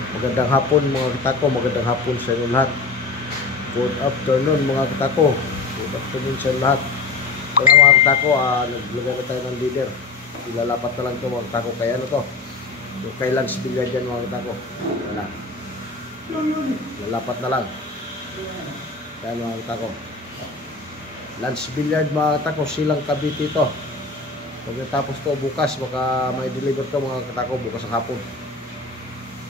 Magandang hapon mga katako, magandang hapon sa inyo lahat. Good afternoon mga katako. Good afternoon sa inyo lahat. Kaya mga katako, naglagay na tayo ng leader. Ilalapat na lang ito mga katako. Kaya ano to? Yung kay Lance Billiard dyan mga katako. Wala. Lalapat na lang. Kaya mga katako. Lance Billiard mga katako, silang Cavite ito. Pagkatapos to bukas, baka may deliver to mga katako bukas ang hapon.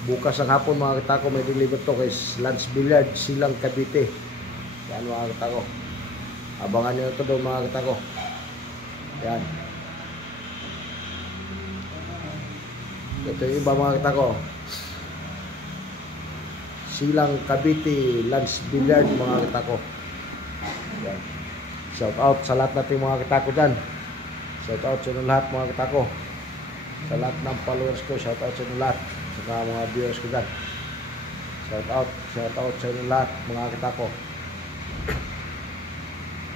Bukas ang hapon mga katako, may deliver to kay Lance Billiard, silang Cavite. Yan mga katako. Abangan nyo ito doon mga katako. Yan. Ito yung iba mga katako. Silang Cavite, Lance Billiard mga katako. Yan. Shout out sa lahat natin mga katako dyan. Shout out sa lahat mga katako. Sa lahat ng followers ko, shout out sa lahat. Sa mga viewers ko dyan. Shout out sa lahat mga katako.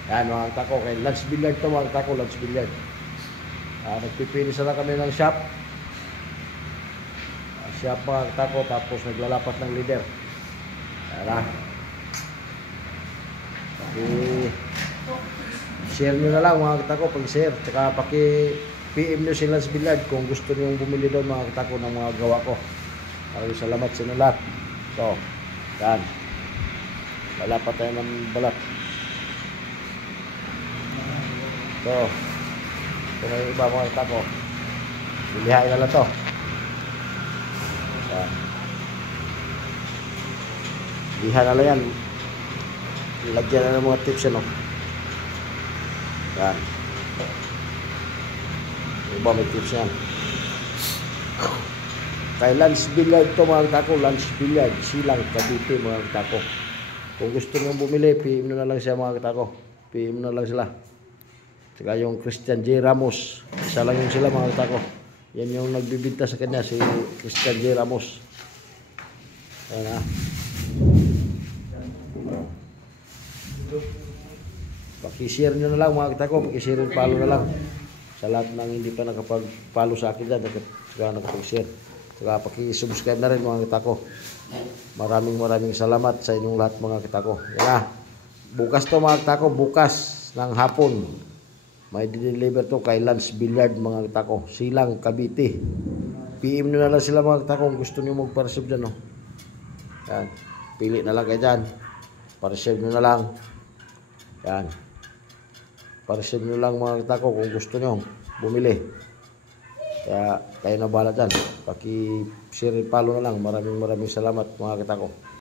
Yan mga katako, kay Lance Billiard to mga katako, Lance Billiard. Nagpipinis na kami ng shop. Shop mga katako, tapos naglalapat ng leader. Yan share nyo na lang mga katako, pag-share. Tsaka paki-PM nyo si Lance Billiard kung gusto nyo bumili doon mga katako ng mga gawa ko. Maraming salamat sa inyo lahat. So, yan. Lalapat tayo ng balat. So, ito na yung iba mga katako. Bilihain na lang to. Yan. Bilihain na lang yan. Lagyan na ng mga tips yan, no? Yan. Iba may tips yan. Kay Lance Billiard to mga katako, Lance Billiard, silang Cavite mga katako. Kung gusto nyo bumili, PM na lang siya mga katako. PM na lang sila. Saka yung Christian J. Ramos, isa lang yung sila mga katako. Yan yung nagbibinta sa kanya, si Christian J. Ramos. Ayan ha. Pakishare nyo na lang mga katako, pakishare and follow na lang sa lahat ng hindi pa nakapag-follow sa akin dyan, saka nakapag-share, saka pakisubscribe na rin mga katako. Maraming salamat sa inyong lahat mga katako. Yan na, bukas to mga katako, bukas ng hapon may deliver to kay Lance Billiard mga katako, silang Cavite. PM nyo na lang sila mga katako kung gusto nyo magpa-receive dyan, no? Yan, pili na lang kayo dyan, pa-receive nyo na lang. Yan, pa-receive nyo lang mga katako kung gusto nyo bumili. Kaya kayo na bahala dyan. Paki-share and follow na lang. Maraming salamat mga katako.